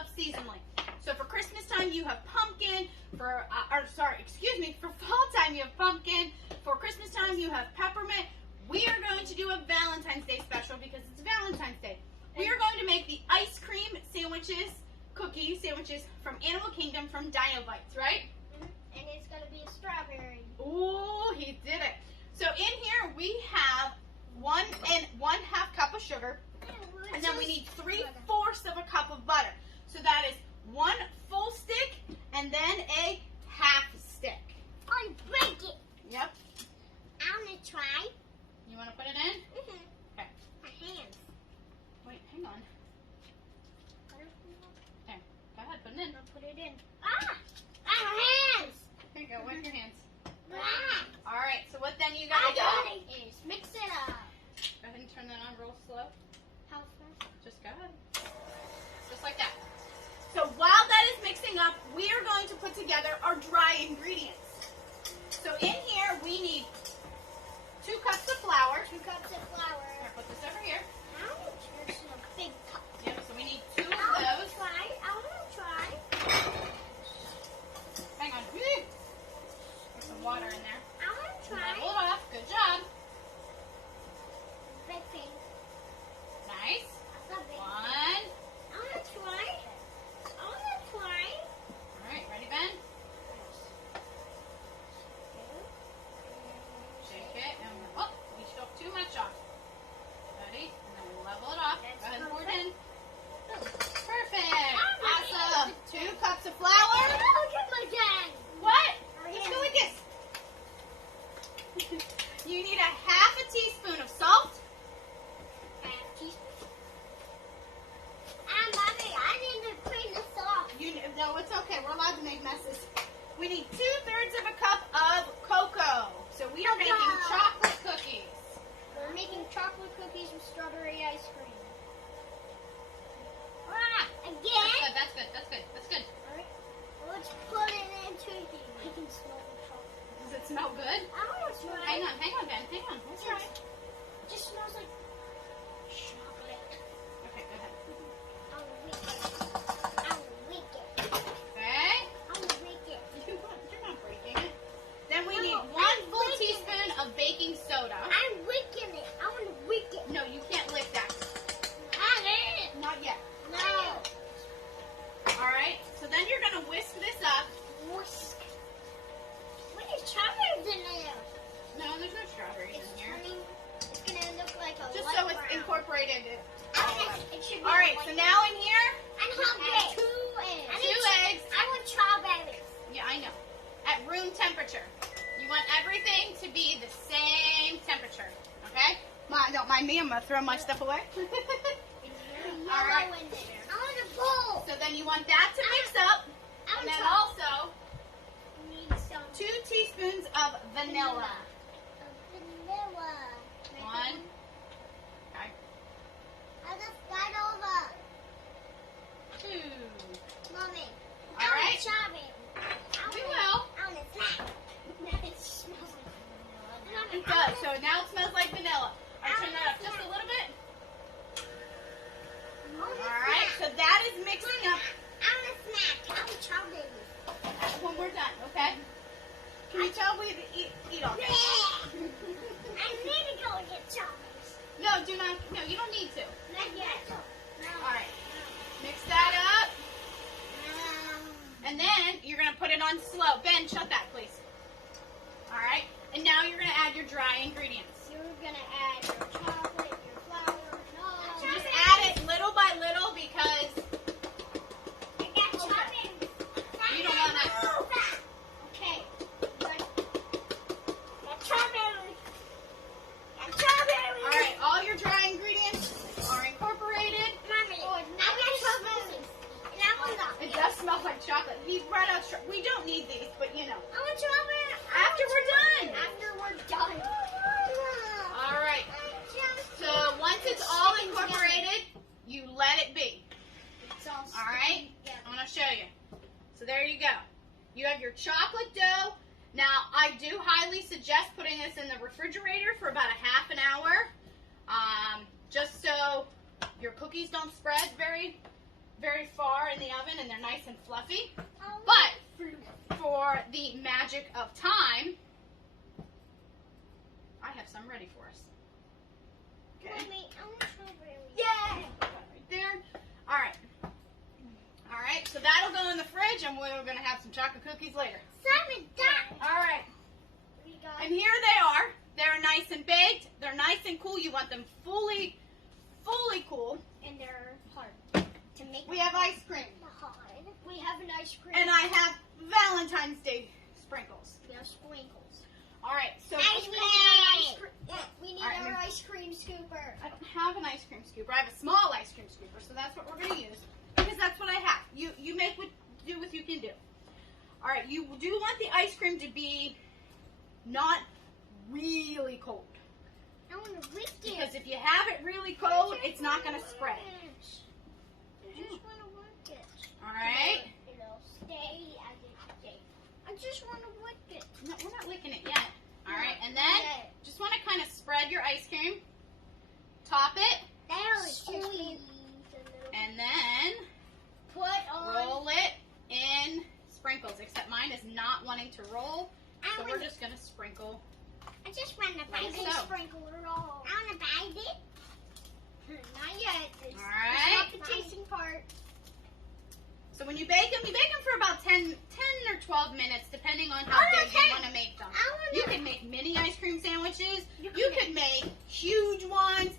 up seasonally. So for Christmas time, you have pumpkin. For fall time, you have pumpkin. For Christmas time, you have peppermint. We are going to do a Valentine's Day special because it's Valentine's Day. We are going to make the ice cream sandwiches, cookie sandwiches from Animal Kingdom from Dino Bites, right? And it's going to be a strawberry. Ooh, he did it. So in here we have 1.5 cup of sugar, and then we need 3/4 of a cup of butter. So that is 1 full stick and then a half stick. Oh, break it. Yep. I'm going to try. You want to put it in? Mm-hmm. Okay. My hands. Wait, hang on. There. Go ahead, put it in. I'll put it in. Ah! My hands! Here you go, wipe your hands. Ah. Alright, so what then you gotta do is mix it up. Go ahead and turn that on real slow. How fast? Just go ahead. Just like that. So while that is mixing up, we are going to put together our dry ingredients. So in here we need 2 cups of flour. 2 cups of flour. Here, put this over here. Ouch, this is a big cup. Yep, so we need 2 of I want those. to try. I want to try. Hang on. There's some water in there. I want to try. Level it off. Good job. Big thing. Nice. That's a big 1. I want to try. I want to try. Alright, ready, Ben? Shake it. And we took too much off. Ready? And then we'll level it off. Go ahead and pour it in. Perfect. Awesome. 2 cups of flour. Look at my dad. What? Let's go like this. You need a half a teaspoon of salt. Mommy, I need to clean this off. No, it's okay. We're allowed to make messes. We need 2/3 of a cup of cocoa. So we are making chocolate cookies. We're making chocolate cookies with strawberry ice cream. Again? That's good. That's good. Alright. Let's put it into the... I can smell the chocolate. Does it smell good? I want to try. Hang on, Ben. Hang on. Let's try. It just smells like chocolate. Okay, go ahead. I'll lick it. Okay. I'll lick it. You're not breaking it. Then we No, need I'm 1 full licking teaspoon of baking soda. I'm wicking it. I want to wick it. No, you can't lick that. Not yet. No. Alright, so then you're going to whisk this up. Whisk. What is strawberries in there? No, there's no strawberries in here. It's going to look like a Just light so it's brown. incorporated. It should be Alright, white. so now in here, I'm hungry. 2 eggs. 2 eggs. I want strawberries. Yeah, I know. At room temperature. You want everything to be the same temperature. Okay? Don't mind me. I'm going to throw my stuff away. All right. I want a bowl. So then you want that to mix up. And then also Need some 2 teaspoons of vanilla. vanilla. 1. Okay. I'll just slide over. 2. Mommy. All right. Strawberry. We will. I want a snack. It smells like vanilla. It does. So now it smells like vanilla. I'll turn that up just a little bit. Alright, so that is mixing up I want a snack. I want strawberries. when we're done, okay? Can you tell we eat all this? I need to go get strawberries. No, you don't need to. Not yet. Alright, mix that up. And then you're going to put it on slow. Ben, shut that, please. Alright, and now you're going to add your dry ingredients. You're going to add your chocolate, your flour. No. So just add it little by little because I got chocolate. you don't want that. Okay. Got strawberries. Got strawberries. Alright, all your dry ingredients are incorporated. Mommy, I got strawberries. And I want them. It does smell like chocolate. We've run out. We don't need these, but you know. I want strawberries. After we're done. After we're done. All right. So once it's all incorporated, you let it be. All right. I'm gonna show you. So there you go. You have your chocolate dough. Now I do highly suggest putting this in the refrigerator for about a half an hour, just so your cookies don't spread very very far in the oven and they're nice and fluffy. But for the magic of time, I have some ready for us. Okay. Mommy, I want strawberry. Yay! Right there. All right. All right. So that'll go in the fridge, and we're gonna have some chocolate cookies later. Simon, done. All right. We got And here they are. They're nice and baked. They're nice and cool. You want them fully cool. and they're hard to make. We have ice cream. Hard. We have an ice cream. And I have Valentine's Day sprinkles. We have sprinkles. All right. So We need All right, our here. ice cream scooper. I don't have an ice cream scooper. I have a small ice cream scooper, so that's what we're going to use because that's what I have. You make what you can do. All right. You do want the ice cream to be not really cold I want to whip it. because if you have it really cold, it's not going to spread. I just want to work it. All right. It'll stay as it stays. I just want to whip it. No, we're not licking it yet. All right, and then just want to kind of spread your ice cream, top it, Squeeze. and then Put on. roll it in sprinkles. Except mine is not wanting to roll, so we're just gonna sprinkle. I just want to Like bite it. so. Sprinkle it all. I want to bite it. Not yet. It's, All right. It's not the tasting part. So when you bake them for about 10 or 12 minutes, depending on how Oh, big 10. you want to make them. I wanna- You can make mini ice cream sandwiches. You You can could make huge ones.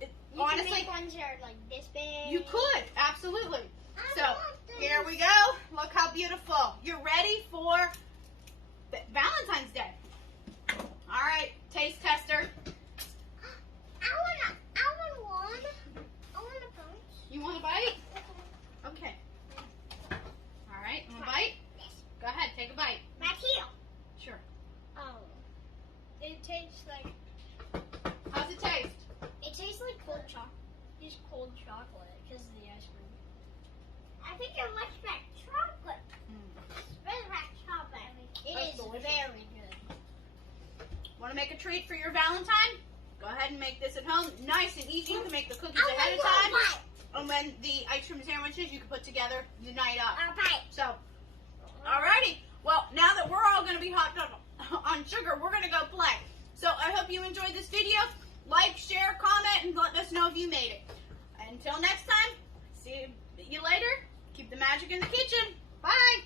You Honestly, can make ones that are like this big. you could, absolutely. I So, want this. here we go. Look how beautiful. You're ready for Valentine's Day. All right, taste tester. I want one. I want a bunch. You want a bite? Okay. All right, you want a bite? Yes. Go ahead, take a bite. Right here. Sure. It tastes like. How's it taste? It tastes like cold chocolate. Just cold chocolate because of the ice cream. I think it looks like chocolate. Smells like chocolate. It That's is delicious. very good. Want to make a treat for your Valentine? Go ahead and make this at home. Nice and easy. You can make the cookies I ahead of want time. one bite. And then the ice cream sandwiches you can put together, unite up. A bite. So, alrighty. Well, now that we're all going to be hopped up on sugar, we're going to go play. So I hope you enjoyed this video. Like, share, comment, and let us know if you made it. Until next time, see you later. Keep the magic in the kitchen. Bye.